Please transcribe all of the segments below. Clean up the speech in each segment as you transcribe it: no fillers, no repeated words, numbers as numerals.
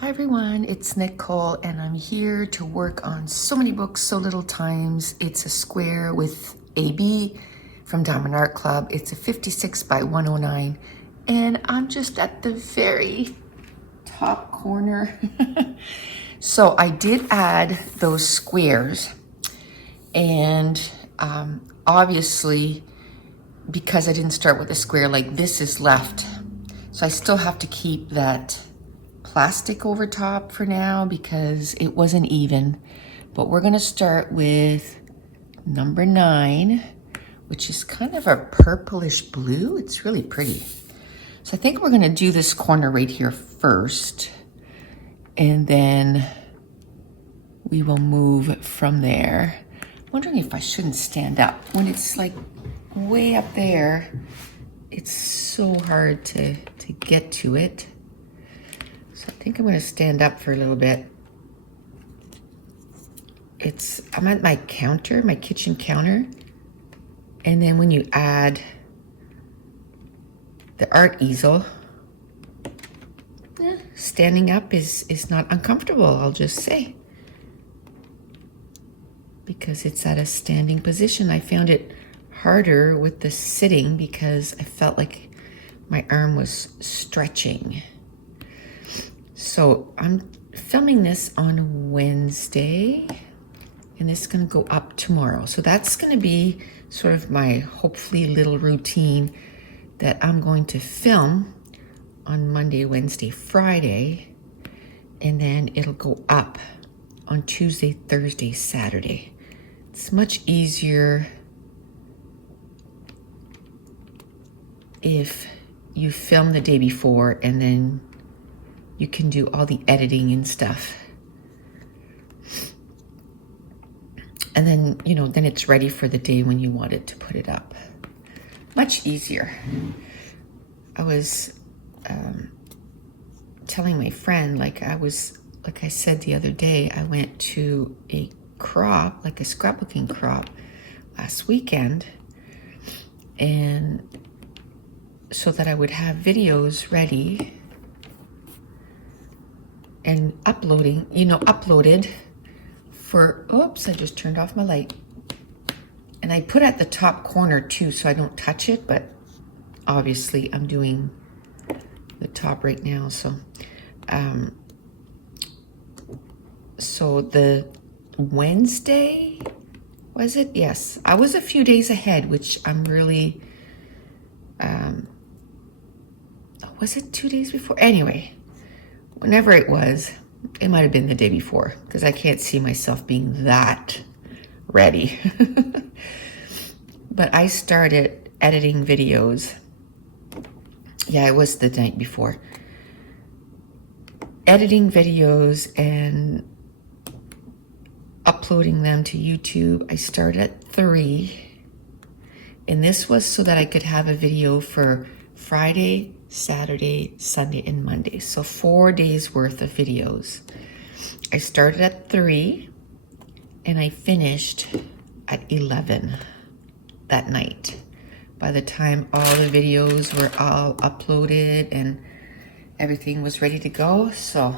Hi everyone, it's Nicole and I'm here to work on so many books, so little times. It's a square with AB from Diamond Art Club. It's a 56 by 109 and I'm just at the very top corner. So I did add those squares and obviously because I didn't start with a square like this is left. So I still have to keep that plastic over top for now because it wasn't even. But we're gonna start with number 9, which is kind of a purplish blue. It's really pretty. So I think we're gonna do this corner right here first, and then we will move from there. I'm wondering if I shouldn't stand up. When it's like way up there, it's so hard to get to it. So I think I'm gonna stand up for a little bit. I'm at my counter, my kitchen counter. And then when you add the art easel, standing up is not uncomfortable, I'll just say. Because it's at a standing position. I found it harder with the sitting because I felt like my arm was stretching. So I'm filming this on Wednesday and it's gonna go up tomorrow. So that's gonna be sort of my hopefully little routine that I'm going to film on Monday, Wednesday, Friday, and then it'll go up on Tuesday, Thursday, Saturday. It's much easier if you film the day before and then you can do all the editing and stuff. And then, then it's ready for the day when you wanted to put it up. Much easier. I was telling my friend, like I said the other day, I went to a crop, like a scrapbooking crop last weekend, and so that I would have videos ready and uploaded for, oops, I just turned off my light. And I put at the top corner too, so I don't touch it, but obviously I'm doing the top right now. So, so the Wednesday, was it? Yes, I was a few days ahead, which I'm really, was it 2 days before? Anyway, whenever it was, it might have been the day before because I can't see myself being that ready. But I started editing videos. Yeah, it was the night before. Editing videos and uploading them to YouTube. I started at 3. And this was so that I could have a video for Friday, Saturday, Sunday, and Monday. So 4 days worth of videos. I started at 3 and I finished at 11 that night. By the time all the videos were all uploaded and everything was ready to go. So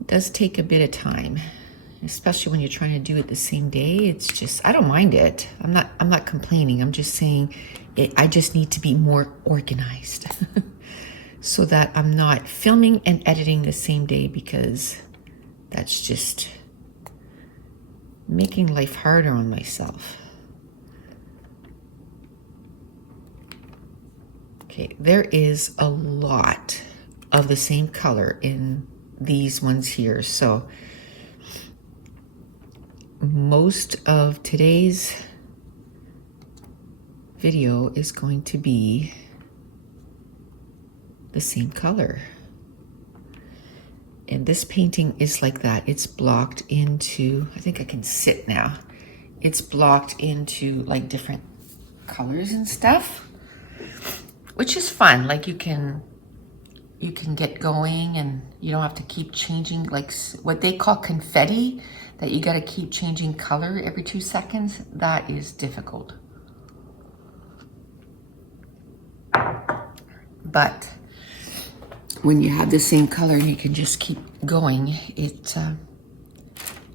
it does take a bit of time, especially when you're trying to do it the same day. It's just, I don't mind it. I'm not complaining. I'm just saying I just need to be more organized so that I'm not filming and editing the same day, because that's just making life harder on myself. Okay, there is a lot of the same color in these ones here. So most of today's video is going to be the same color. And this painting is like that. It's blocked into, I think I can sit now. It's blocked into like different colors and stuff, which is fun. Like you can get going and you don't have to keep changing, like what they call confetti, that you got to keep changing color every 2 seconds. That is difficult. But when you have the same color and you can just keep going, it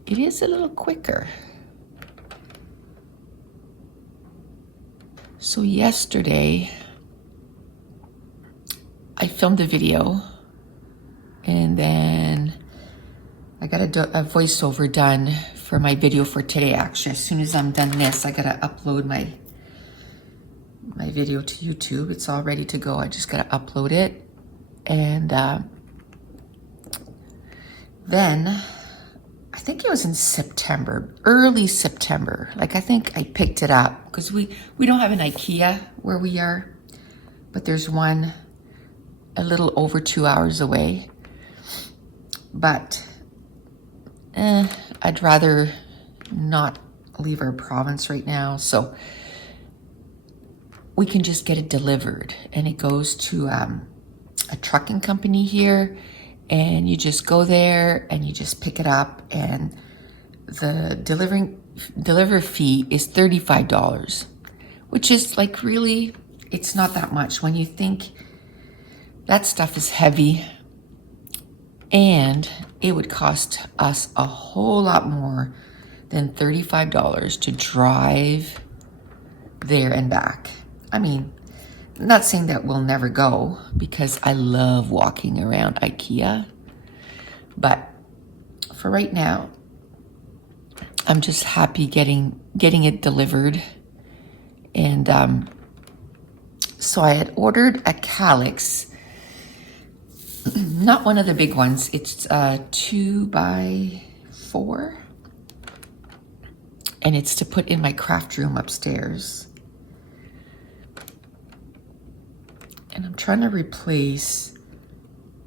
is a little quicker. So yesterday, I filmed a video, and then I got a voiceover done for my video for today. Actually, as soon as I'm done this, I gotta upload my video to YouTube. It's all ready to go. I just gotta upload it. And then I think it was in September, early September. Like, I think I picked it up because we don't have an IKEA where we are, but there's one a little over 2 hours away. But I'd rather not leave our province right now, so we can just get it delivered, and it goes to a trucking company here, and you just go there and you just pick it up, and the delivery fee is $35, which is like, really, it's not that much when you think that stuff is heavy, and it would cost us a whole lot more than $35 to drive there and back. I mean, I'm not saying that we'll never go, because I love walking around IKEA, but for right now, I'm just happy getting it delivered. And so I had ordered a calyx, not one of the big ones. It's 2x4, and it's to put in my craft room upstairs. And I'm trying to replace,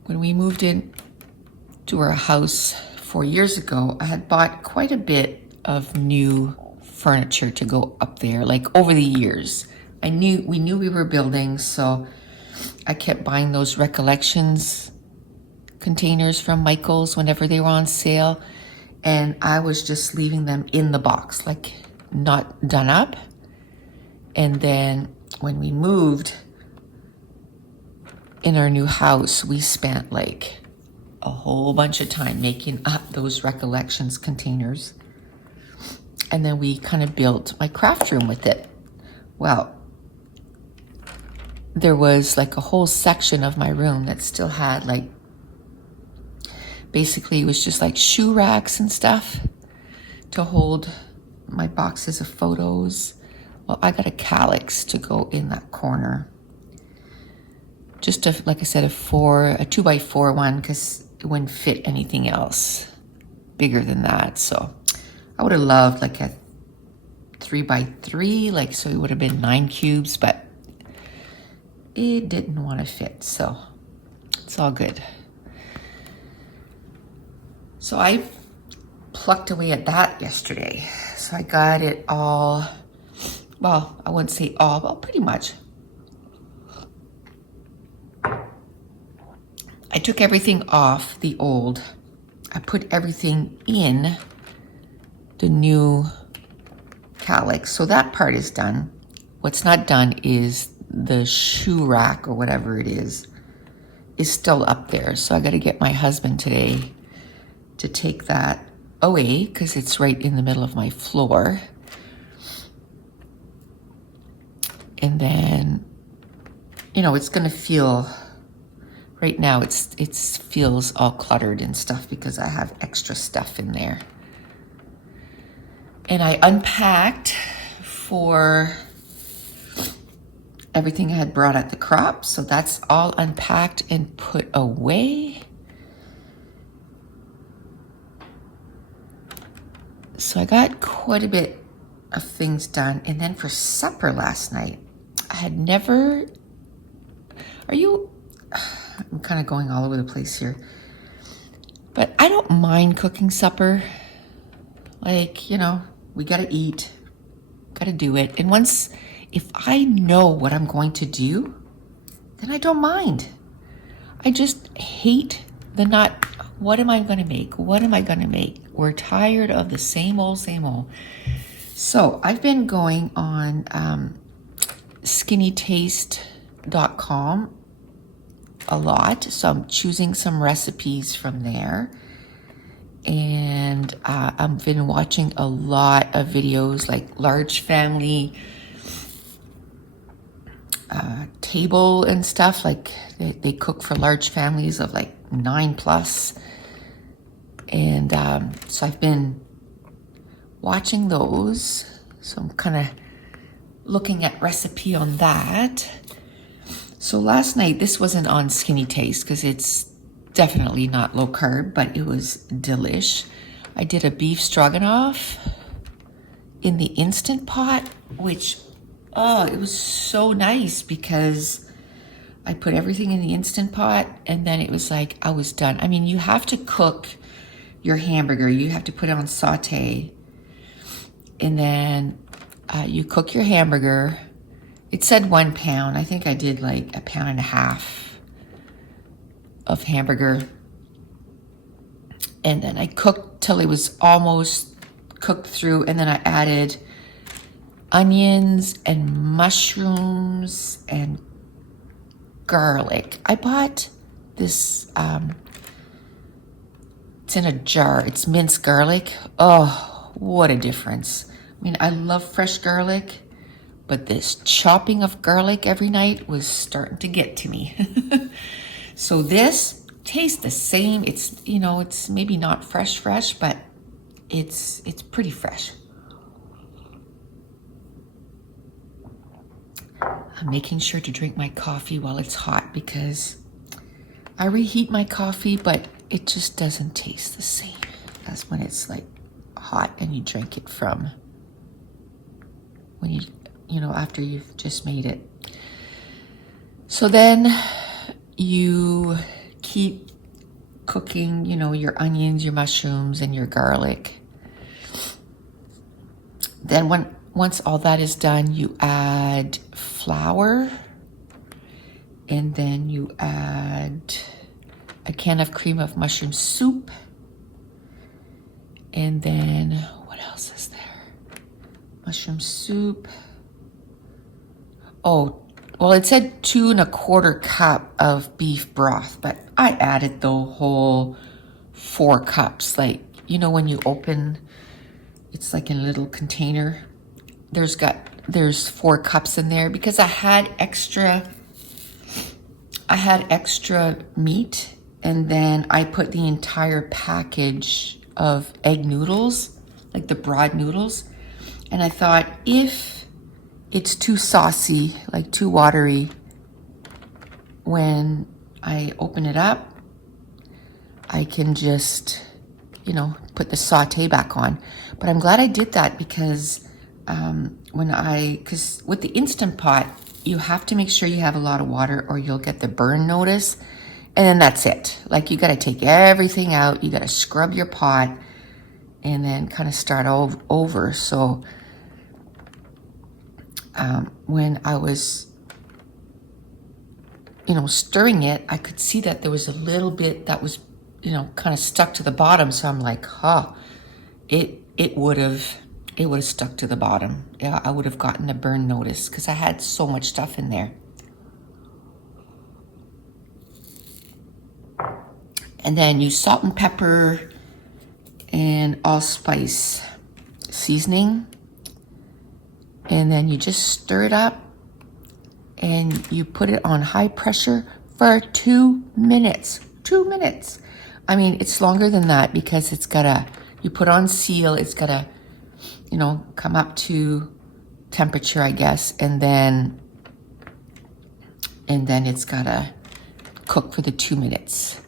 when we moved in to our house 4 years ago, I had bought quite a bit of new furniture to go up there, like over the years. We knew we were building, so I kept buying those recollections containers from Michael's whenever they were on sale, and I was just leaving them in the box, like not done up. And then when we moved in our new house, we spent like a whole bunch of time making up those recollections containers. And then we kind of built my craft room with it. Well, there was like a whole section of my room that still had, like, basically it was just like shoe racks and stuff to hold my boxes of photos. Well, I got a calyx to go in that corner. Just like I said, a 2x4 one, because it wouldn't fit anything else bigger than that. So I would have loved like a 3x3, like, so it would have been 9 cubes, but it didn't want to fit, so it's all good. So I plucked away at that yesterday. So I got it all, well, I wouldn't say all, but pretty much. I took everything off the old. I put everything in the new calyx. So that part is done. What's not done is the shoe rack, or whatever it is still up there. So I got to get my husband today to take that away, because it's right in the middle of my floor. And then, you know, it's going to feel, right now it feels all cluttered and stuff because I have extra stuff in there. And I unpacked for everything I had brought at the crop. So that's all unpacked and put away. So I got quite a bit of things done. And then for supper last night, I had never, I'm kind of going all over the place here, but I don't mind cooking supper. Like, you know, we gotta eat, gotta do it. And if I know what I'm going to do, then I don't mind. I just hate the not, what am I gonna make? What am I gonna make? We're tired of the same old, same old. So I've been going on skinnytaste.com, a lot, so I'm choosing some recipes from there. And I've been watching a lot of videos like large family table and stuff, like they cook for large families of like 9+. And so I've been watching those. So I'm kind of looking at recipe on that. So last night, this wasn't on Skinny Taste because it's definitely not low carb, but it was delish. I did a beef stroganoff in the Instant Pot, which, oh, it was so nice because I put everything in the Instant Pot and then it was like I was done. I mean, you have to cook your hamburger. You have to put it on saute, and then you cook your hamburger. It said 1 pound. I think I did like 1.5 pounds of hamburger. And then I cooked till it was almost cooked through. And then I added onions and mushrooms and garlic. I bought this, it's in a jar. It's minced garlic. Oh, what a difference. I mean, I love fresh garlic, but this chopping of garlic every night was starting to get to me. So this tastes the same. It's, you know, it's maybe not fresh, but it's pretty fresh. I'm making sure to drink my coffee while it's hot because I reheat my coffee, but it just doesn't taste the same as when it's like hot and you drink it from when you know, after you've just made it. So then you keep cooking, you know, your onions, your mushrooms, and your garlic. Then once all that is done, you add flour, and then you add a can of cream of mushroom soup. And then what else is there? Mushroom soup. Oh, well, it said 2 1/4 cup of beef broth, but I added the whole 4 cups. Like, you know, when you open, it's like in a little container. There's 4 cups in there because I had extra meat, and then I put the entire package of egg noodles, like the broad noodles. And I thought, if it's too saucy, like too watery, when I open it up, I can just, you know, put the saute back on. But I'm glad I did that because because with the Instant Pot, you have to make sure you have a lot of water or you'll get the burn notice. And then that's it. Like, you got to take everything out. You got to scrub your pot and then kind of start over. So when I was, you know, stirring it, I could see that there was a little bit that was, you know, kind of stuck to the bottom. So I'm like, it would have stuck to the bottom. Yeah, I would have gotten a burn notice because I had so much stuff in there. And then you salt and pepper and allspice seasoning. And then you just stir it up and you put it on high pressure for 2 minutes. 2 minutes. I mean, it's longer than that because it's gotta, you put on seal, it's gotta, you know, come up to temperature, I guess, and then it's gotta cook for the 2 minutes.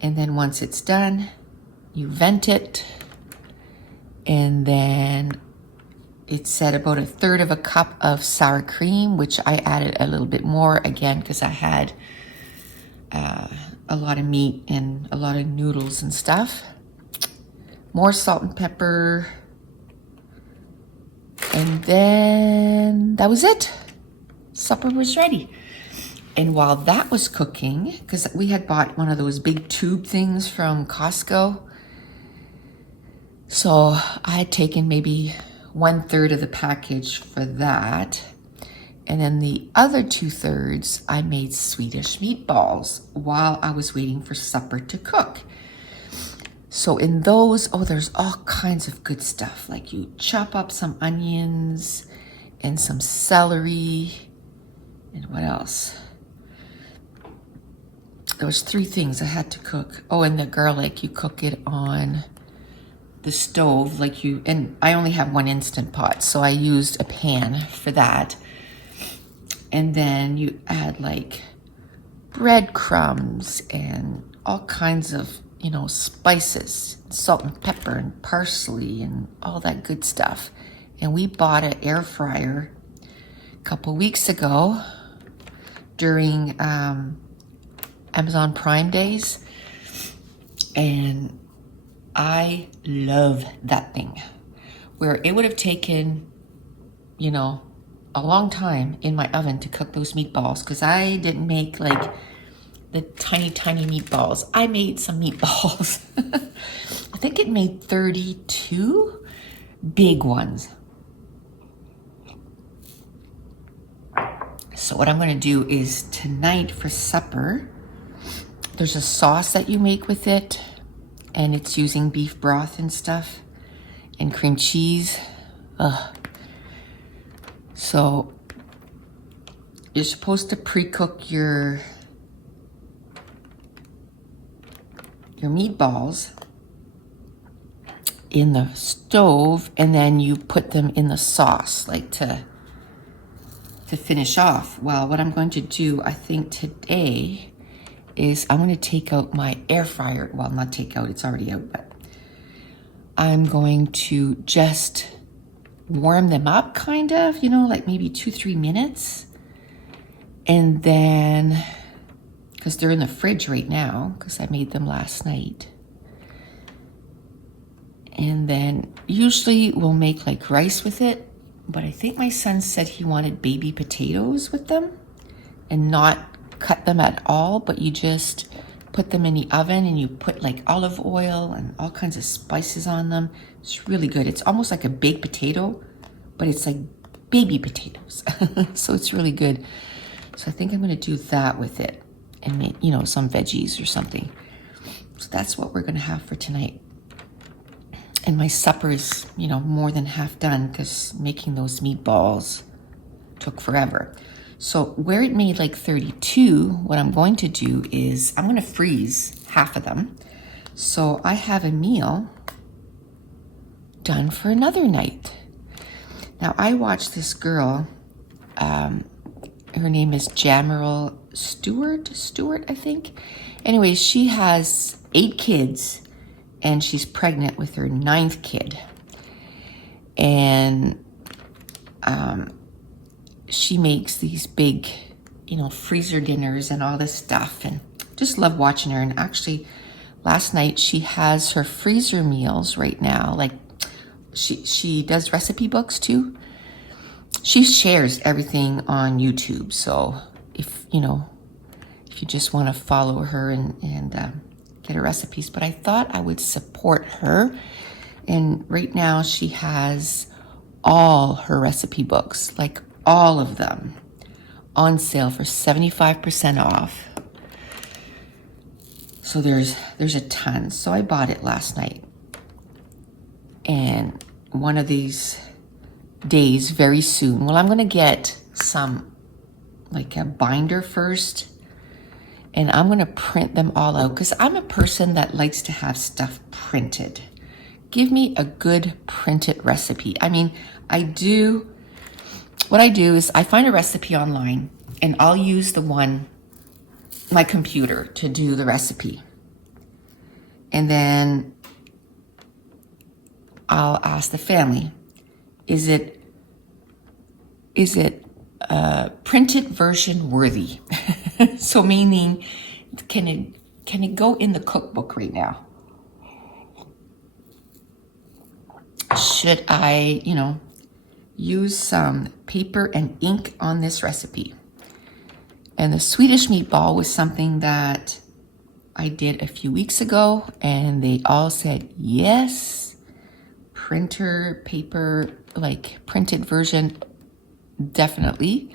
And then once it's done, you vent it, and then it said about 1/3 cup of sour cream, which I added a little bit more, again, because I had a lot of meat and a lot of noodles and stuff. More salt and pepper. And then that was it. Supper was ready. And while that was cooking, because we had bought one of those big tube things from Costco, so I had taken maybe 1/3 of the package for that. And then the other 2/3, I made Swedish meatballs while I was waiting for supper to cook. So in those, oh, there's all kinds of good stuff. Like you chop up some onions and some celery. And what else? There was 3 things I had to cook. Oh, and the garlic, you cook it on the stove and I only have 1 Instant Pot, so I used a pan for that. And then you add like breadcrumbs and all kinds of, spices, salt and pepper and parsley and all that good stuff. And we bought an air fryer a couple weeks ago during Amazon Prime days. And I love that thing, where it would have taken, a long time in my oven to cook those meatballs, because I didn't make like the tiny meatballs. I made some meatballs. I think it made 32 big ones. So what I'm going to do is tonight for supper, there's a sauce that you make with it, and it's using beef broth and stuff and cream cheese. So you're supposed to pre-cook your meatballs in the stove, and then you put them in the sauce, like to finish off. Well, what I'm going to do, I think today, is I'm going to take out my air fryer. Well, not take out, it's already out, but I'm going to just warm them up, kind of, like maybe 2-3 minutes. And then, because they're in the fridge right now, because I made them last night. And then usually we'll make like rice with it, but I think my son said he wanted baby potatoes with them and not cut them at all, but you just put them in the oven and you put like olive oil and all kinds of spices on them. It's really good. It's almost like a baked potato, but it's like baby potatoes. So it's really good. So I think I'm going to do that with it and make, some veggies or something. So that's what we're going to have for tonight. And my supper is, more than half done, because making those meatballs took forever. So where it made like 32, what I'm going to do is I'm going to freeze half of them. So I have a meal done for another night. Now I watched this girl, her name is Jameril Stewart, I think. Anyway, she has 8 kids and she's pregnant with her 9th kid. And she makes these big, freezer dinners and all this stuff, and just love watching her. And actually, last night she has her freezer meals right now. Like she does recipe books too. She shares everything on YouTube. So if you just want to follow her and get her recipes, but I thought I would support her. And right now she has all her recipe books, like all of them, on sale for 75% off. So there's a ton. So I bought it last night. And one of these days, very soon, well, I'm going to get some, like a binder first. And I'm going to print them all out, because I'm a person that likes to have stuff printed. Give me a good printed recipe. I mean, what I do is I find a recipe online and I'll use my computer to do the recipe. And then I'll ask the family, is it printed version worthy? So meaning, can it go in the cookbook right now? Should I, use some paper and ink on this recipe? And the Swedish meatball was something that I did a few weeks ago, and they all said yes. Printer, paper, like printed version, definitely.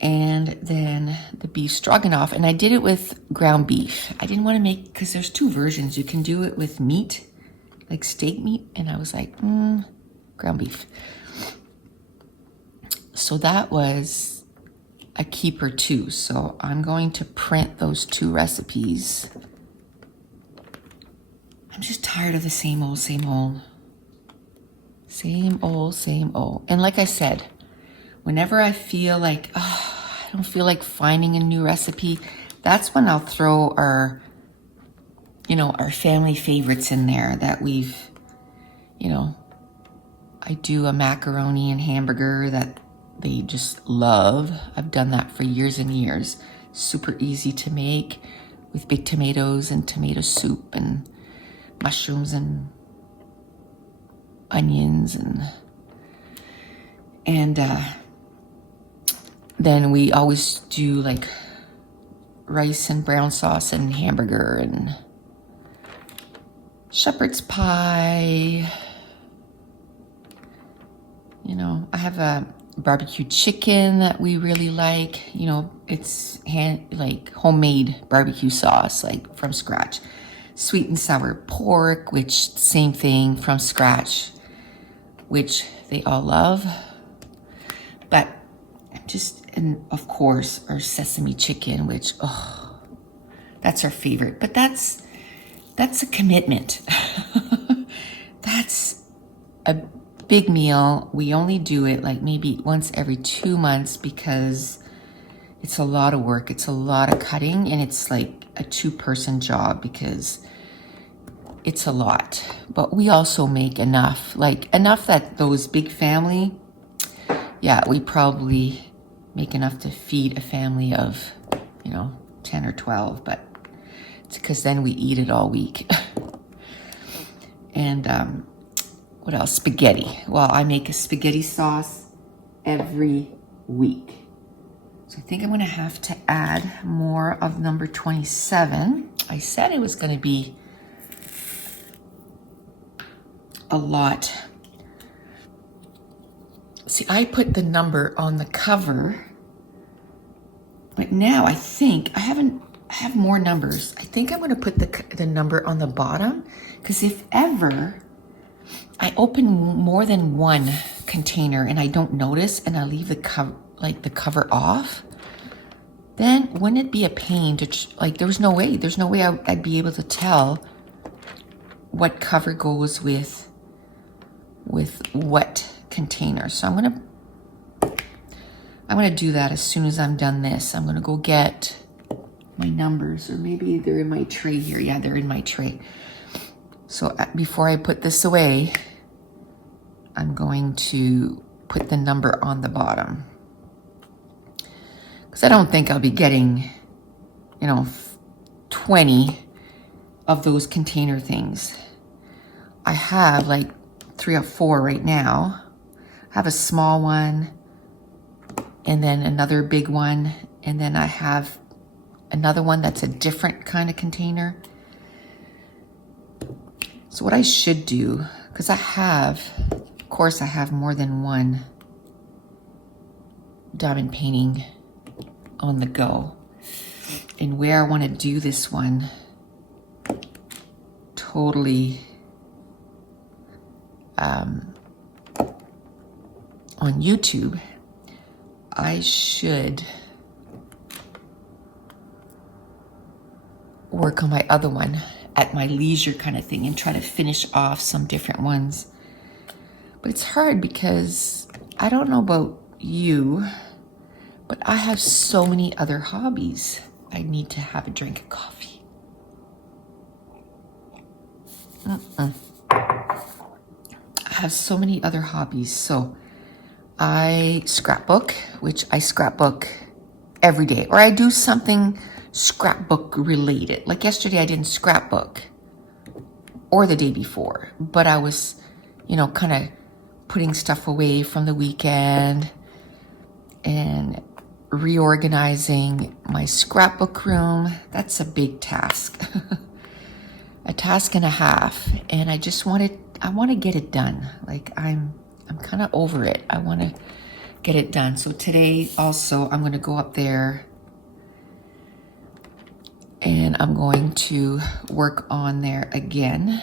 and then the beef stroganoff. And I did it with ground beef. I didn't want to make, because there's two versions. You can do it with meat, like steak meat. And I was like, ground beef. So that was a keeper too. So I'm going to print those two recipes. I'm just tired of the same old, same old. Same old, same old. And like I said, whenever I feel like, I don't feel like finding a new recipe, that's when I'll throw our family favorites in there that we've, I do a macaroni and hamburger that they just love. I've done that for years and years. Super easy to make with big tomatoes and tomato soup and mushrooms and onions and then we always do like rice and brown sauce and hamburger and shepherd's pie. I have a barbecue chicken that we really like. It's homemade barbecue sauce, like from scratch. Sweet and sour pork, which same thing from scratch, which they all love. But and of course our sesame chicken, which, that's our favorite. But that's a commitment. That's a big meal. We only do it like maybe once every 2 months because it's a lot of work. It's a lot of cutting, and it's like a 2-person job because it's a lot. But we also make enough that those big family, we probably make enough to feed a family of, 10 or 12, but it's because then we eat it all week. And what else? Spaghetti. Well, I make a spaghetti sauce every week. So I think I'm going to have to add more of number 27. I said it was going to be a lot. See, I put the number on the cover, but now I think I have more numbers. I think I'm going to put the number on the bottom, because if ever I open more than one container and I don't notice and I leave the cover off, then wouldn't it be a pain to there's no way I'd be able to tell what cover goes with what container. So I'm gonna do that as soon as I'm done this. I'm gonna go get my numbers, or maybe they're in my tray here. Yeah, they're in my tray. So before I put this away, I'm going to put the number on the bottom, because I don't think I'll be getting 20 of those container things. I have like 3 or 4 right now. I have a small one, and then another big one, and then I have another one that's a different kind of container. So what I should do, because I have more than one diamond painting on the go, and where I want to do this one totally on YouTube, I should work on my other one at my leisure kind of thing and try to finish off some different ones. But it's hard because I don't know about you, but I have so many other hobbies. I need to have a drink of coffee. I have so many other hobbies. So I scrapbook, which I scrapbook every day, or I do something scrapbook related. Like yesterday I didn't scrapbook, or the day before, but I was, kind of putting stuff away from the weekend and reorganizing my scrapbook room. That's a big task. A task and a half, and I want to get it done. Like I'm kind of over it. I want to get it done. So today also I'm going to go up there and I'm going to work on there again.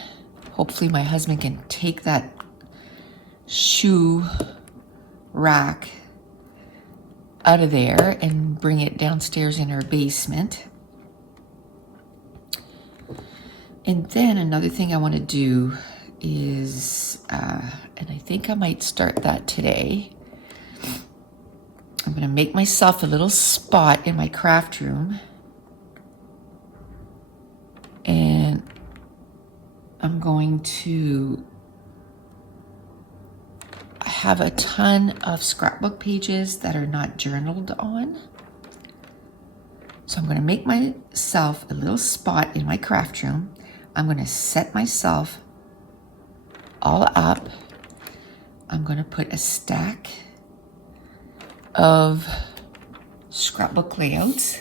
Hopefully my husband can take that shoe rack out of there and bring it downstairs in our basement. And then another thing I want to do is, and I think I might start that today, I'm going to make myself a little spot in my craft room. And I'm going to have a ton of scrapbook pages that are not journaled on. So I'm going to make myself a little spot in my craft room. I'm going to set myself all up. I'm going to put a stack of scrapbook layouts.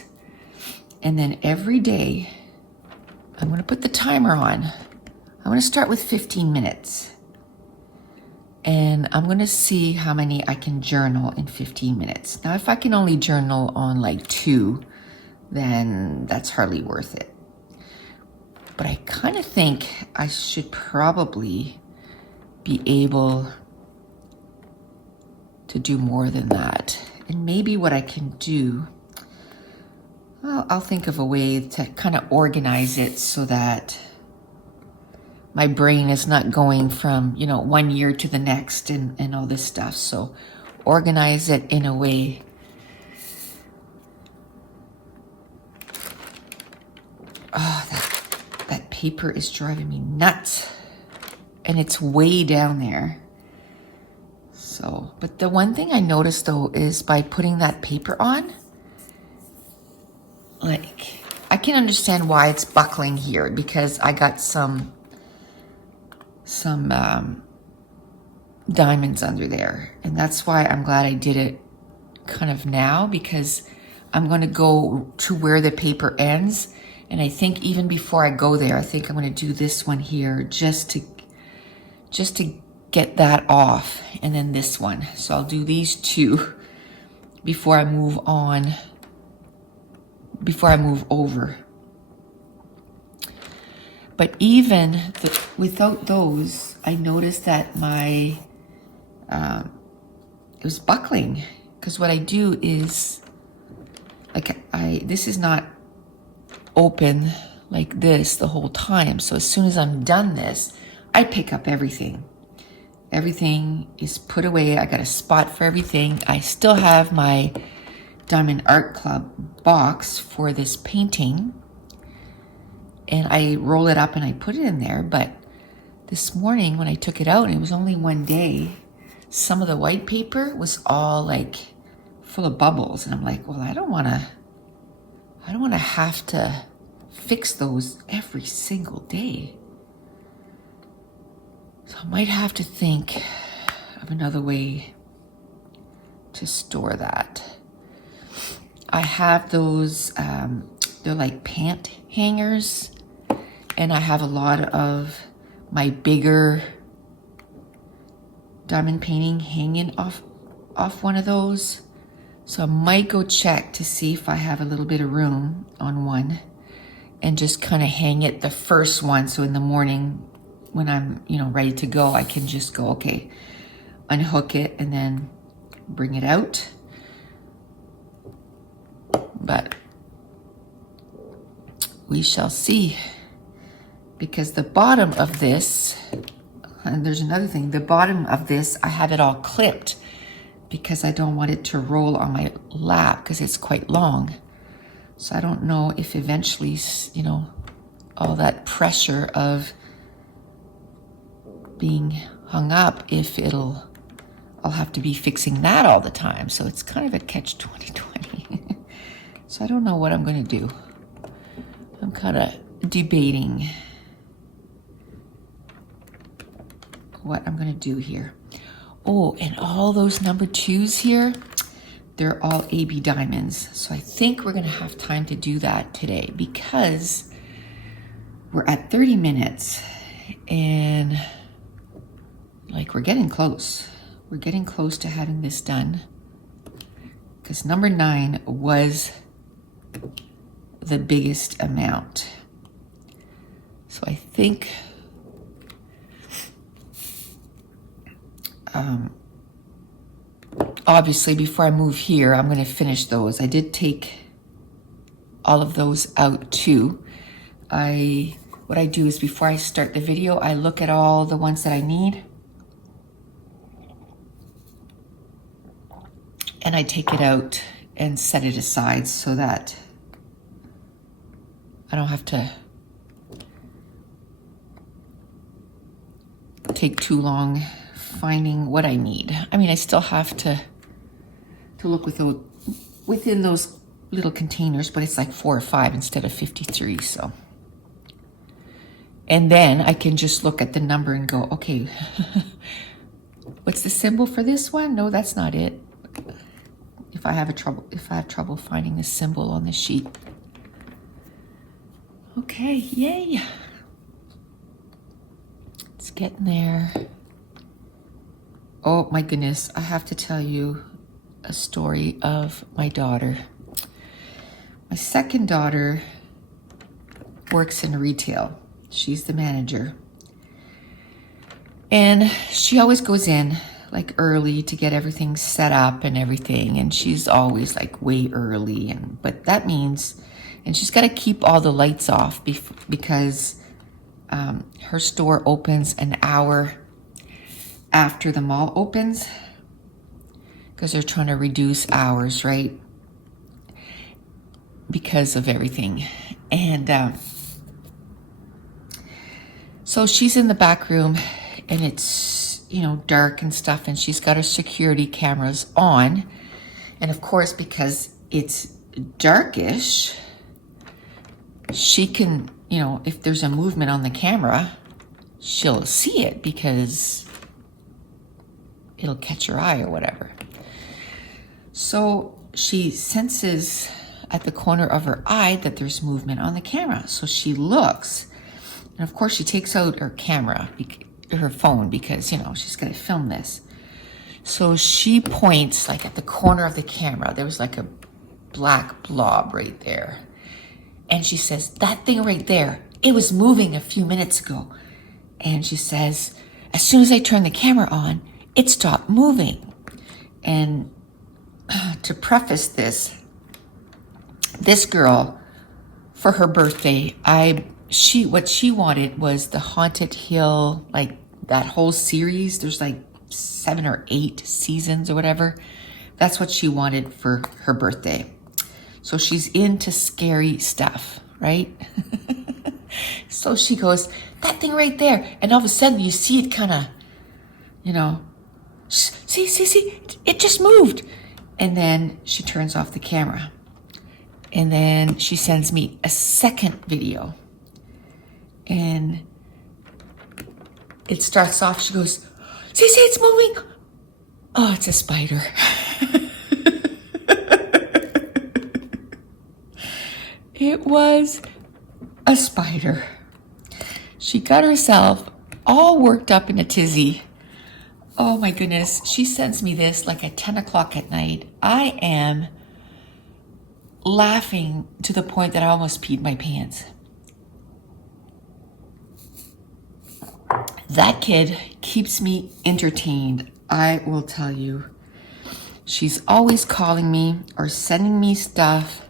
And then every day, I'm going to put the timer on. I'm going to start with 15 minutes. And I'm going to see how many I can journal in 15 minutes. Now, if I can only journal on like 2, then that's hardly worth it. But I kind of think I should probably be able to do more than that. And maybe what I can do, well, I'll think of a way to kind of organize it so that my brain is not going from, you know, one year to the next and all this stuff. So organize it in a way that paper is driving me nuts. And it's way down there. So, but the one thing I noticed though is by putting that paper on, like, I can understand why it's buckling here because I got some diamonds under there. And that's why I'm glad I did it kind of now, because I'm going to go to where the paper ends. And I think even before I go there, I think I'm going to do this one here just to get that off, and then this one. So I'll do these 2 before I move on, before I move over. But even without those, I noticed that my, it was buckling. Because what I do is, like, this is not open like this the whole time. So as soon as I'm done this, I pick up everything. Everything is put away. I got a spot for everything. I still have my Diamond Art Club box for this painting. And I roll it up and I put it in there. But this morning when I took it out, and it was only one day, some of the white paper was all like full of bubbles. And I'm like, well, I don't want to have to fix those every single day. So I might have to think of another way to store that. I have those, they're like pant hangers, and I have a lot of my bigger diamond painting hanging off one of those. So I might go check to see if I have a little bit of room on one and just kind of hang it the first one. So in the morning when I'm, you know, ready to go, I can just go, okay, unhook it and then bring it out. But we shall see, because the bottom of this, and there's another thing, the bottom of this, I have it all clipped because I don't want it to roll on my lap because it's quite long. So I don't know if eventually, you know, all that pressure of being hung up, if I'll have to be fixing that all the time. So it's kind of a catch-20. So I don't know what I'm going to do. I'm kind of debating what I'm going to do here. Oh, and all those number 2s here, they're all AB diamonds. So I think we're going to have time to do that today because we're at 30 minutes and like we're getting close. We're getting close to having this done. because number 9 was the biggest amount. So I think obviously before I move here, I'm going to finish those. I did take all of those out too. What I do is before I start the video, I look at all the ones that I need and I take it out and set it aside so that I don't have to take too long finding what I need. I mean, I still have to look within those little containers, but it's like 4 or 5 instead of 53, so. And then I can just look at the number and go, okay, what's the symbol for this one? No, that's not it. If I have trouble finding the symbol on the sheet. Okay, yay. It's getting there. Oh my goodness, I have to tell you a story of my daughter. My second daughter works in retail. She's the manager. And she always goes in like early to get everything set up and everything. And she's always like way early. But that means, and she's got to keep all the lights off because her store opens an hour after the mall opens. Because they're trying to reduce hours, right? Because of everything. And so she's in the back room and it's, you know, dark and stuff, and she's got her security cameras on. And of course, because it's darkish, she can, you know, if there's a movement on the camera, she'll see it because it'll catch her eye or whatever. So she senses at the corner of her eye that there's movement on the camera. So she looks, and of course she takes out her camera, her phone, because, you know, she's going to film this. So she points like at the corner of the camera. There was like a black blob right there. And she says, that thing right there, it was moving a few minutes ago. And she says, as soon as I turned the camera on, it stopped moving. And to preface this girl, for her birthday, what she wanted was the Haunted Hill, like that whole series. There's like 7 or 8 seasons or whatever. That's what she wanted for her birthday. So she's into scary stuff, right? So she goes, that thing right there. And all of a sudden you see it kind of, you know, see, it just moved. And then she turns off the camera. And then she sends me a second video. And it starts off, she goes, see, it's moving. Oh, it's a spider. It was a spider. She got herself all worked up in a tizzy. Oh my goodness. She sends me this like at 10 o'clock at night. I am laughing to the point that I almost peed my pants. That kid keeps me entertained, I will tell you. She's always calling me or sending me stuff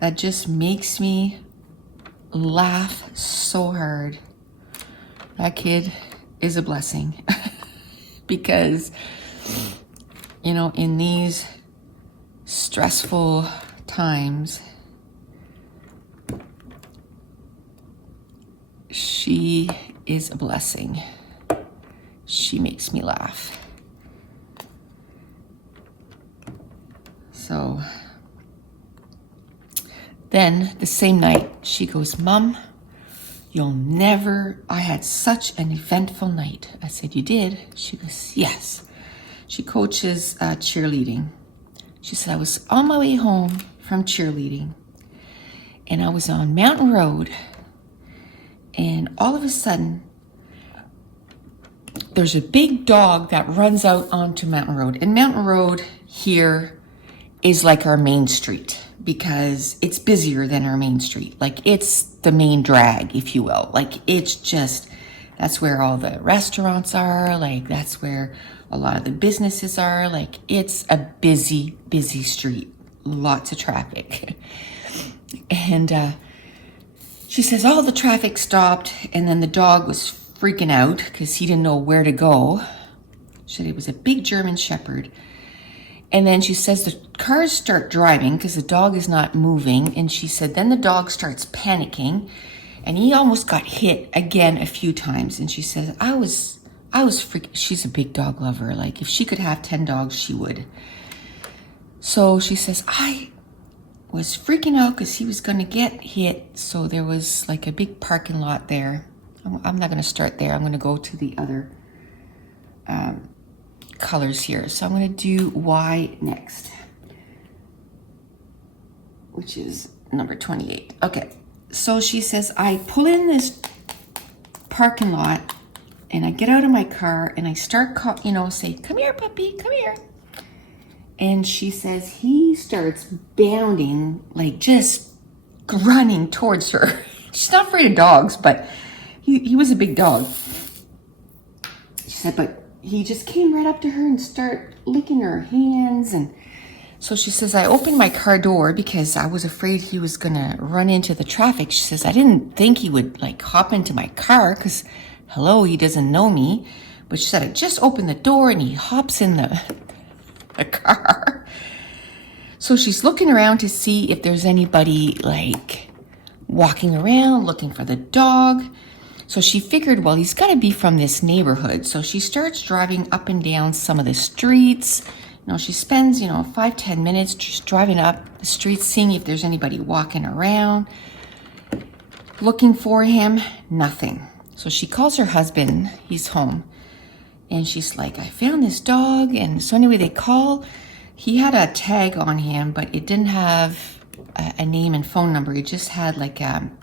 that just makes me laugh so hard. That kid is a blessing. Because, you know, in these stressful times, she is a blessing. She makes me laugh. So then the same night she goes, Mom, I had such an eventful night. I said, you did? She goes, yes. She coaches cheerleading. She said, I was on my way home from cheerleading and I was on Mountain Road, and all of a sudden there's a big dog that runs out onto Mountain Road. And Mountain Road here is like our main street because it's busier than our main street. Like it's the main drag, if you will. Like it's just, that's where all the restaurants are. Like that's where a lot of the businesses are. Like it's a busy, busy street. Lots of traffic. And she says all the traffic stopped, and then the dog was freaking out because he didn't know where to go. She said it was a big German Shepherd. And then she says the cars start driving because the dog is not moving. And she said then the dog starts panicking, and he almost got hit again a few times. And she says, I was freaking, she's a big dog lover. Like if she could have 10 dogs, she would. So she says, I was freaking out because he was going to get hit. So there was like a big parking lot there. I'm not going to start there. I'm going to go to the other colors here. So I'm going to do Y next, which is number 28. Okay. So she says, I pull in this parking lot and I get out of my car and I start, say, come here, puppy, come here. And she says he starts bounding, like just running towards her. She's not afraid of dogs, but he was a big dog. She said, but he just came right up to her and started licking her hands. And so she says, I opened my car door because I was afraid he was going to run into the traffic. She says, I didn't think he would like hop into my car because, hello, he doesn't know me. But she said, I just opened the door and he hops in the car. So she's looking around to see if there's anybody like walking around looking for the dog. So she figured, well, he's got to be from this neighborhood. So she starts driving up and down some of the streets. She spends, 5-10 minutes just driving up the streets, seeing if there's anybody walking around, looking for him. Nothing. So she calls her husband. He's home. And she's like, I found this dog. And so anyway, they call. He had a tag on him, but it didn't have a name and phone number. It just had like an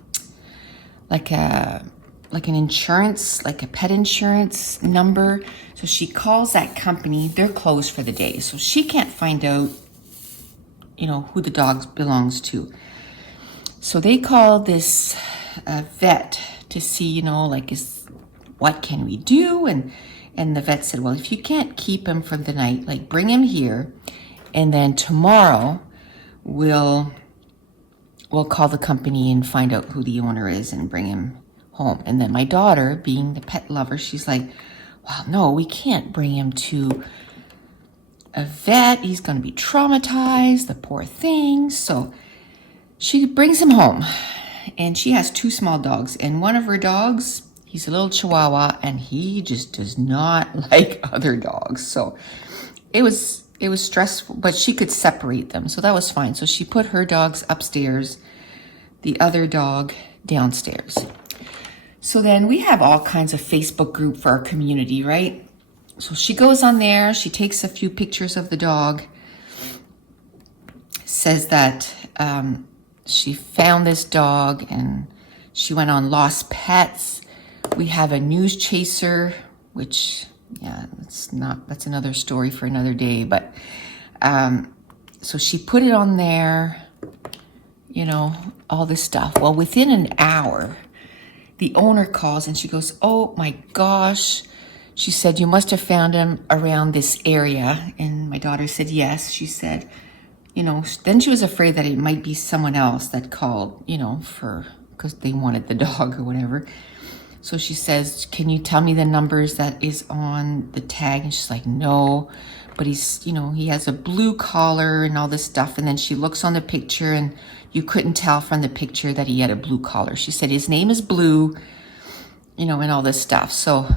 insurance, like a pet insurance number. So she calls that company. They're closed for the day. So she can't find out, who the dog belongs to. So they call this vet to see, what can we do? And the vet said, well, if you can't keep him for the night, like bring him here. And then tomorrow we'll call the company and find out who the owner is and bring him home. And then my daughter, being the pet lover, she's like, well, no, we can't bring him to a vet. He's going to be traumatized, the poor thing. So she brings him home, and she has 2 small dogs. And one of her dogs, he's a little Chihuahua, and he just does not like other dogs. So it was stressful, but she could separate them. So that was fine. So she put her dogs upstairs, the other dog downstairs. So then we have all kinds of Facebook group for our community, right? So she goes on there, she takes a few pictures of the dog, says that she found this dog and she went on Lost Pets. We have a news chaser, which, that's another story for another day. But so she put it on there, all this stuff. Well, within an hour, the owner calls and she goes, oh my gosh. She said, you must have found him around this area. And my daughter said, yes. She said, then she was afraid that it might be someone else that called, because they wanted the dog or whatever. So she says, can you tell me the numbers that is on the tag? And she's like, no, but he's, he has a blue collar and all this stuff. And then she looks on the picture and you couldn't tell from the picture that he had a blue collar. She said, his name is Blue, and all this stuff. So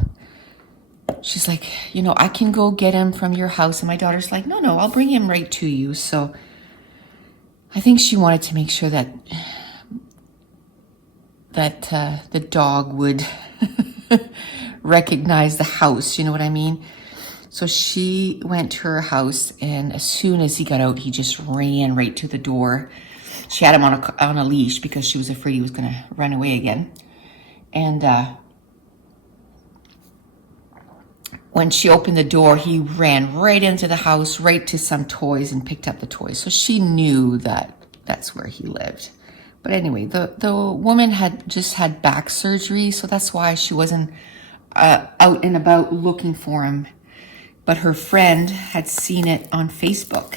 she's like, I can go get him from your house. And my daughter's like, no, I'll bring him right to you. So I think she wanted to make sure that the dog would recognize the house. You know what I mean? So she went to her house, and as soon as he got out, he just ran right to the door. She had him on a leash because she was afraid he was going to run away again. And when she opened the door, he ran right into the house, right to some toys and picked up the toys. So she knew that that's where he lived. But anyway, the woman had just had back surgery, so that's why she wasn't out and about looking for him. But her friend had seen it on Facebook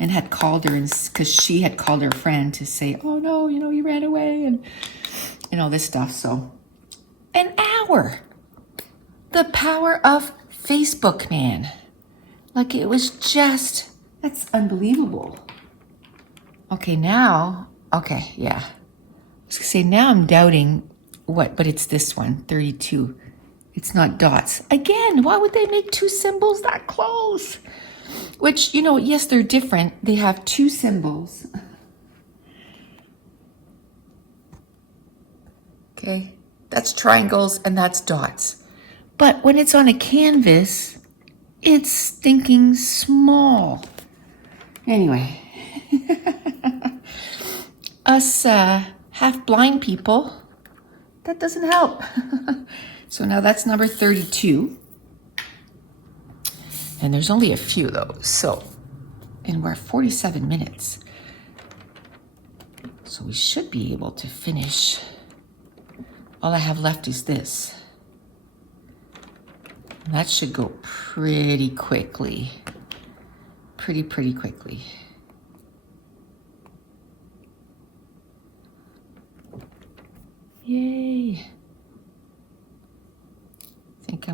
and had called her, because she had called her friend to say, oh no, he ran away and all this stuff. So an hour. The power of Facebook, man. Like, it was just, that's unbelievable. Okay, now, yeah. I was gonna say, now I'm doubting but it's this one, 32. It's not dots. Again, why would they make two symbols that close? Which, yes, they're different. They have two symbols. Okay, that's triangles and that's dots. But when it's on a canvas, it's thinking small. Anyway, us half-blind people, that doesn't help. So now that's number 32. And there's only a few of those. So, and we're at 47 minutes. So we should be able to finish. All I have left is this. And that should go pretty quickly. Pretty quickly. Yay. I think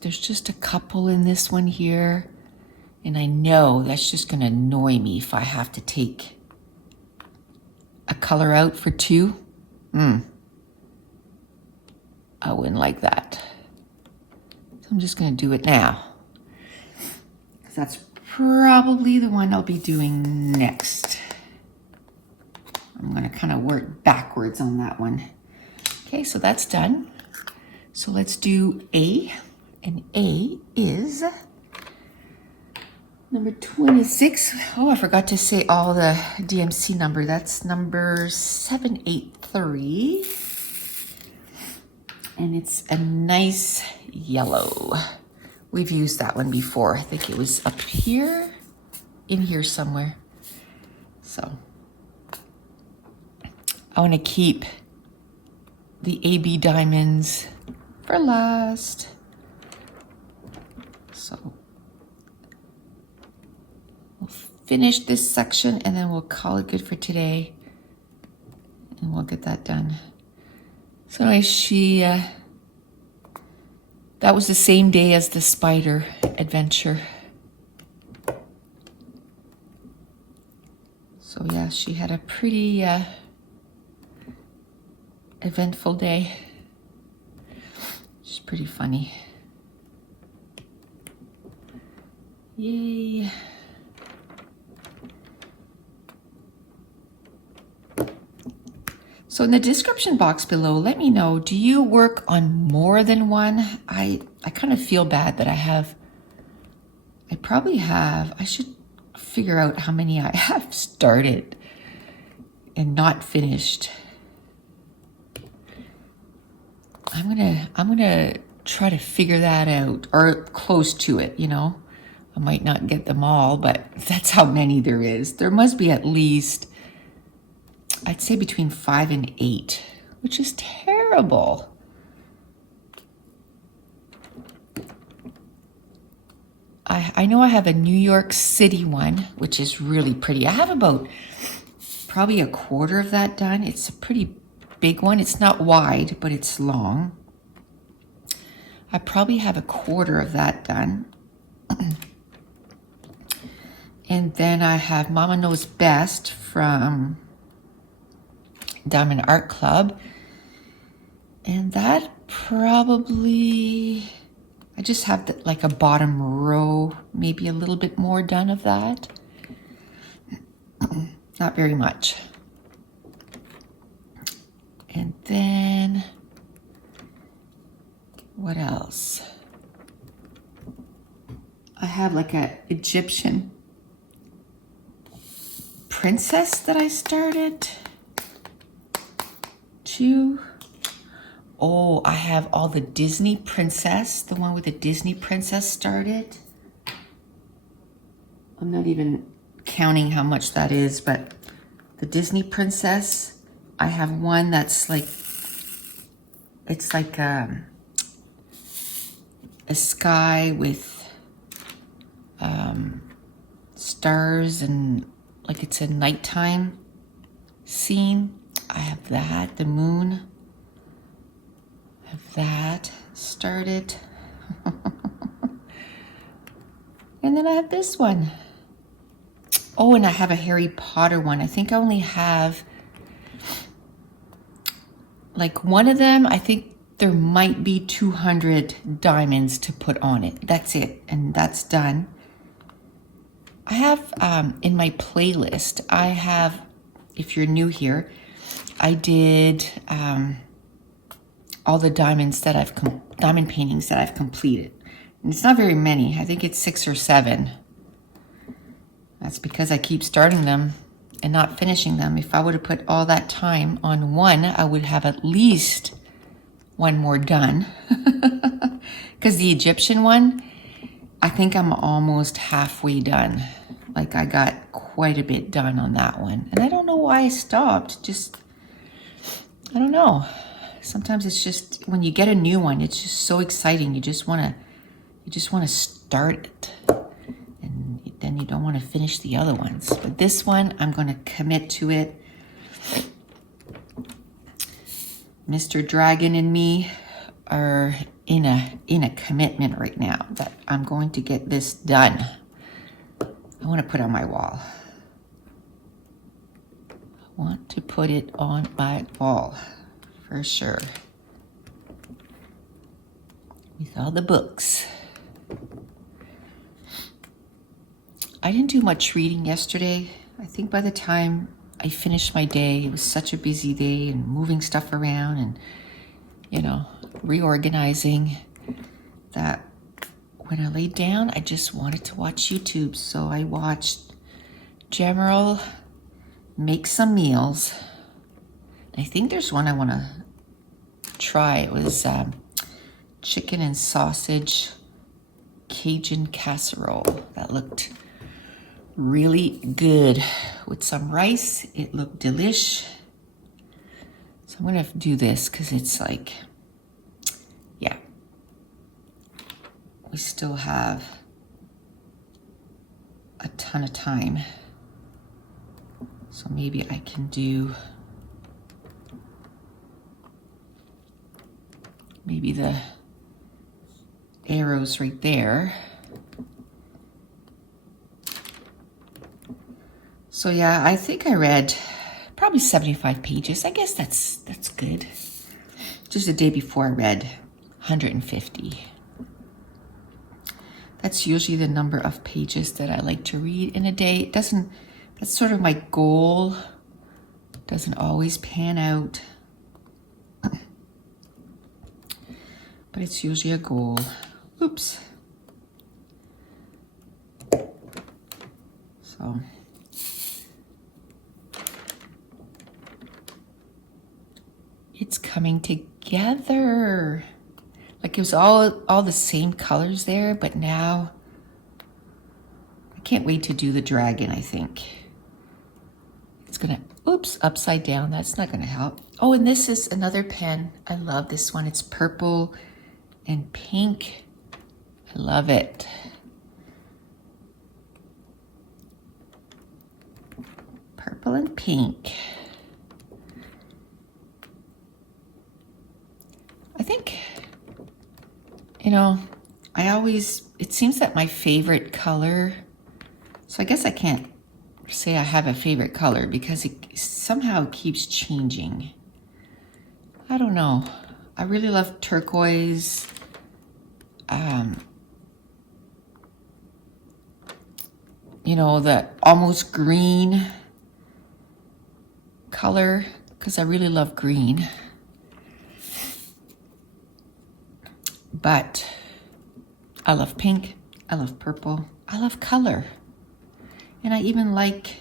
there's just a couple in this one here. And I know that's just gonna annoy me if I have to take a color out for two. I wouldn't like that. So I'm just gonna do it now. Because that's probably the one I'll be doing next. I'm gonna kind of work backwards on that one. Okay, so that's done. So let's do A, and A is number 26. Oh, I forgot to say all the DMC number. That's number 783. And it's a nice yellow. We've used that one before. I think it was up here, in here somewhere. So I want to keep the AB diamonds for last. So we'll finish this section and then we'll call it good for today. And we'll get that done. So anyway, that was the same day as the spider adventure. So yeah, she had a pretty eventful day. She's pretty funny. Yay. So in the description box below, let me know, do you work on more than one? I kind of feel bad that I should figure out how many I have started and not finished. I'm gonna try to figure that out, or close to it, I might not get them all, but that's how many there is. There must be at least, I'd say, between 5 and 8, which is terrible. I know I have a New York City one, which is really pretty. I have about probably a quarter of that done. It's a pretty big one. It's not wide, but it's long. I probably have a quarter of that done. And then I have Mama Knows Best from Diamond Art Club. And that probably, I just have like a bottom row, maybe a little bit more done of that. Not very much. And then, what else? I have like a Egyptian princess that I started. 2. Oh, I have all the Disney Princess, the one with the Disney Princess started. I'm not even counting how much that is, but the Disney Princess, I have one that's like, it's like a sky with stars and like it's a nighttime scene. I have that, the moon. I have that started. And then I have this one. Oh, and I have a Harry Potter one. I think I only have like one of them. I think there might be 200 diamonds to put on it. That's it, and that's done. I have in my playlist, I have, if you're new here, I did all the diamonds that diamond paintings that I've completed. And it's not very many. I think it's 6 or 7. That's because I keep starting them and not finishing them. If I would have put all that time on one, I would have at least one more done. Because the Egyptian one, I think I'm almost halfway done. Like I got quite a bit done on that one. And I don't know why I stopped. Just, I don't know. Sometimes it's just, when you get a new one, it's just so exciting. You just want to start it. And then you don't want to finish the other ones. But this one, I'm going to commit to it. Mr. Dragon and me are in a commitment right now that I'm going to get this done. I want to put it on my wall. I want to put it on my wall for sure. With all the books. I didn't do much reading yesterday. I think by the time I finished my day, it was such a busy day and moving stuff around and, you know, reorganizing, that when I laid down, I just wanted to watch YouTube. So I watched General make some meals. I think there's one I want to try. It was chicken and sausage Cajun casserole. That looked really good with some rice. It looked delish. So I'm gonna do this because it's like, yeah, we still have a ton of time. So maybe I can do maybe the arrows right there. So yeah, I think I read probably 75 pages. I guess that's good. Just the day before I read 150. That's usually the number of pages that I like to read in a day. It doesn't, that's sort of my goal. Doesn't always pan out. But it's usually a goal. Oops. So it's coming together. Like it was all the same colors there, but now I can't wait to do the dragon, I think. It's gonna, oops, upside down. That's not gonna help. Oh, and this is another pen. I love this one. It's purple and pink. I love it. Purple and pink. I think, you know, it seems that my favorite color, so I guess I can't say I have a favorite color because it somehow keeps changing. I don't know. I really love turquoise. You know, the almost green color, because I really love green. But I love pink, I love purple, I love color. And I even like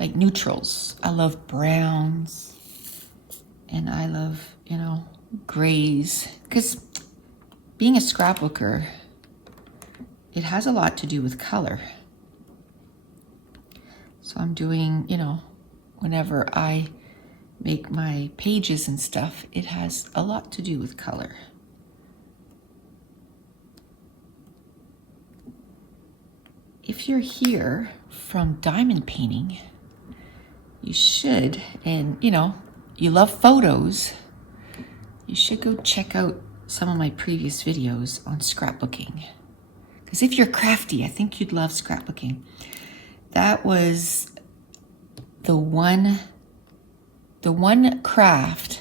neutrals. I love browns. And I love, you know, grays, because being a scrapbooker, it has a lot to do with color. So I'm doing, you know, whenever I make my pages and stuff, it has a lot to do with color. If you're here from diamond painting, you should, and you know, you love photos, you should go check out some of my previous videos on scrapbooking. Because if you're crafty, I think you'd love scrapbooking. That was the one craft,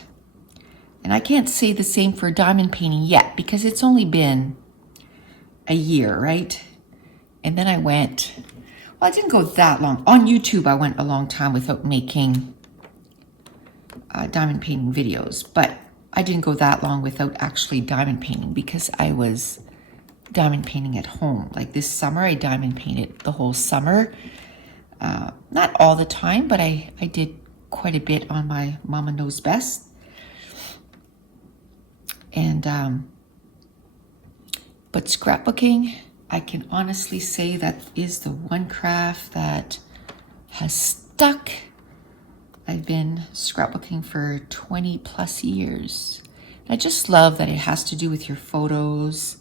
and I can't say the same for diamond painting yet because it's only been a year, right? And then I went, well, I didn't go that long. On YouTube, I went a long time without making diamond painting videos, but I didn't go that long without actually diamond painting because I was diamond painting at home. Like this summer, I diamond painted the whole summer. Not all the time, but I did quite a bit on my Mama Knows Best. And, but scrapbooking, I can honestly say that is the one craft that has stuck. I've been scrapbooking for 20 plus years. I just love that it has to do with your photos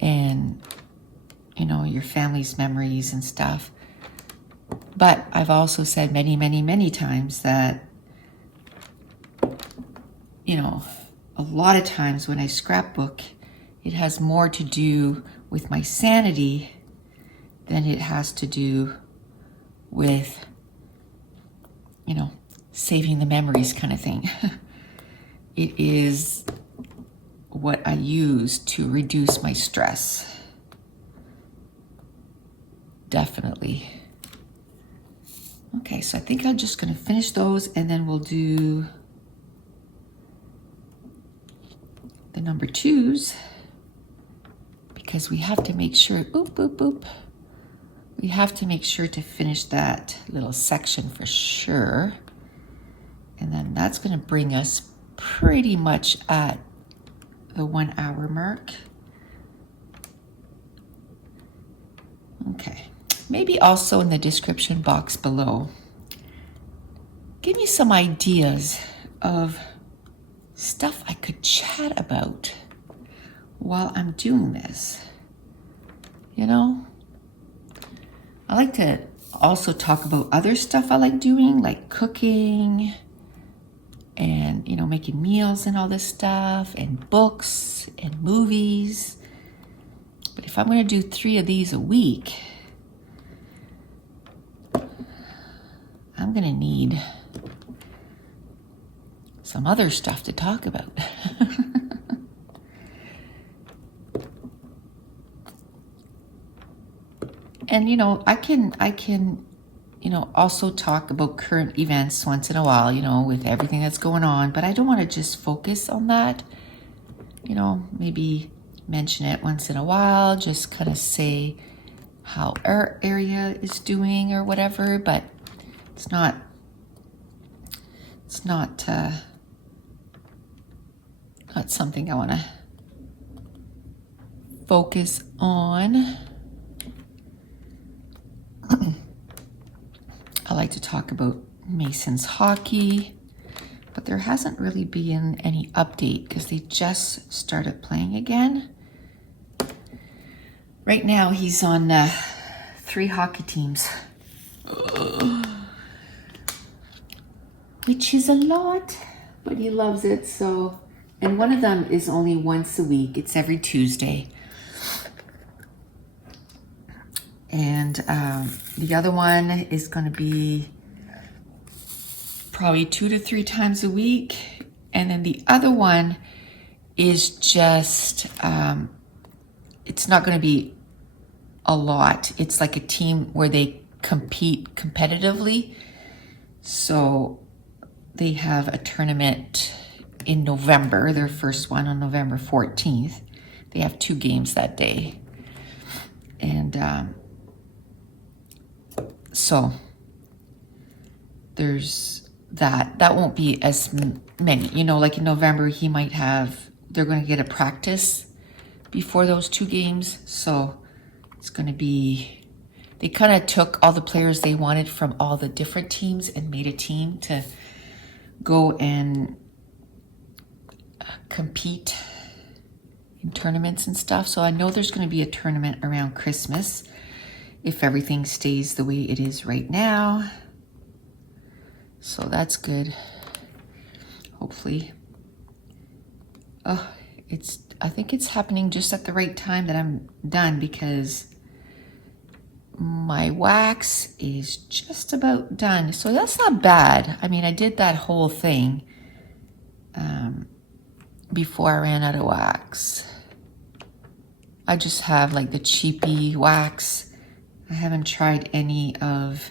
and, you know, your family's memories and stuff. But I've also said many, many, many times that, you know, a lot of times when I scrapbook, it has more to do with my sanity than it has to do with, you know, saving the memories kind of thing. It is what I use to reduce my stress. Definitely. Okay, so I think I'm just going to finish those and then we'll do the number 2s because we have to make sure, we have to make sure to finish that little section for sure. And then that's going to bring us pretty much at the 1 hour mark. Okay. Maybe also in the description box below, give me some ideas of stuff I could chat about while I'm doing this. You know, I like to also talk about other stuff I like doing, like cooking and, you know, making meals and all this stuff, and books and movies. But if I'm going to do 3 of these a week, I'm going to need some other stuff to talk about. And, you know, I can, you know, also talk about current events once in a while, you know, with everything that's going on, but I don't want to just focus on that. You know, maybe mention it once in a while, just kind of say how our area is doing or whatever, but it's not something I want to focus on. I like to talk about Mason's hockey, but there hasn't really been any update because they just started playing again. Right now he's on 3 hockey teams. Which is a lot, but he loves it. So, and one of them is only once a week. It's every Tuesday. And the other one is going to be probably 2 to 3 times a week. And then the other one is just, it's not going to be a lot. It's like a team where they compete competitively. So they have a tournament in November, their first one on November 14th. They have 2 games that day. And so there's that won't be as many. You know, like in November, they're going to get a practice before those 2 games. So it's going to be, they kind of took all the players they wanted from all the different teams and made a team to go and compete in tournaments and stuff. So I know there's going to be a tournament around Christmas if everything stays the way it is right now. So that's good. Hopefully. I think it's happening just at the right time that I'm done, because my wax is just about done. So that's not bad. I mean, I did that whole thing before I ran out of wax. I just have like the cheapy wax. I haven't tried any of,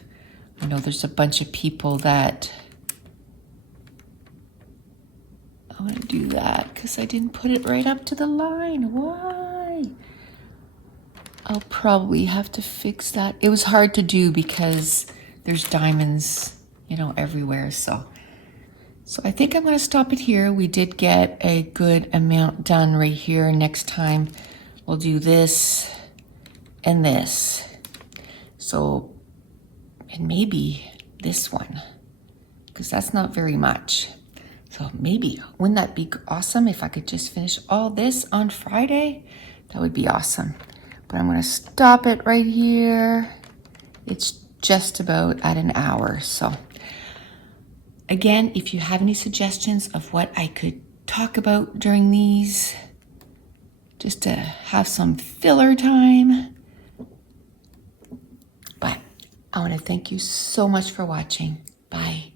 I know there's a bunch of people that, I want to do that because I didn't put it right up to the line. Why? I'll probably have to fix that. It was hard to do because there's diamonds, you know, everywhere. So I think I'm going to stop it here. We did get a good amount done right here. Next time we'll do this and this. So, and maybe this one, because that's not very much. So maybe, wouldn't that be awesome if I could just finish all this on Friday? That would be awesome. But I'm going to stop it right here. It's just about at an hour. So again, if you have any suggestions of what I could talk about during these, just to have some filler time. But I want to thank you so much for watching. Bye.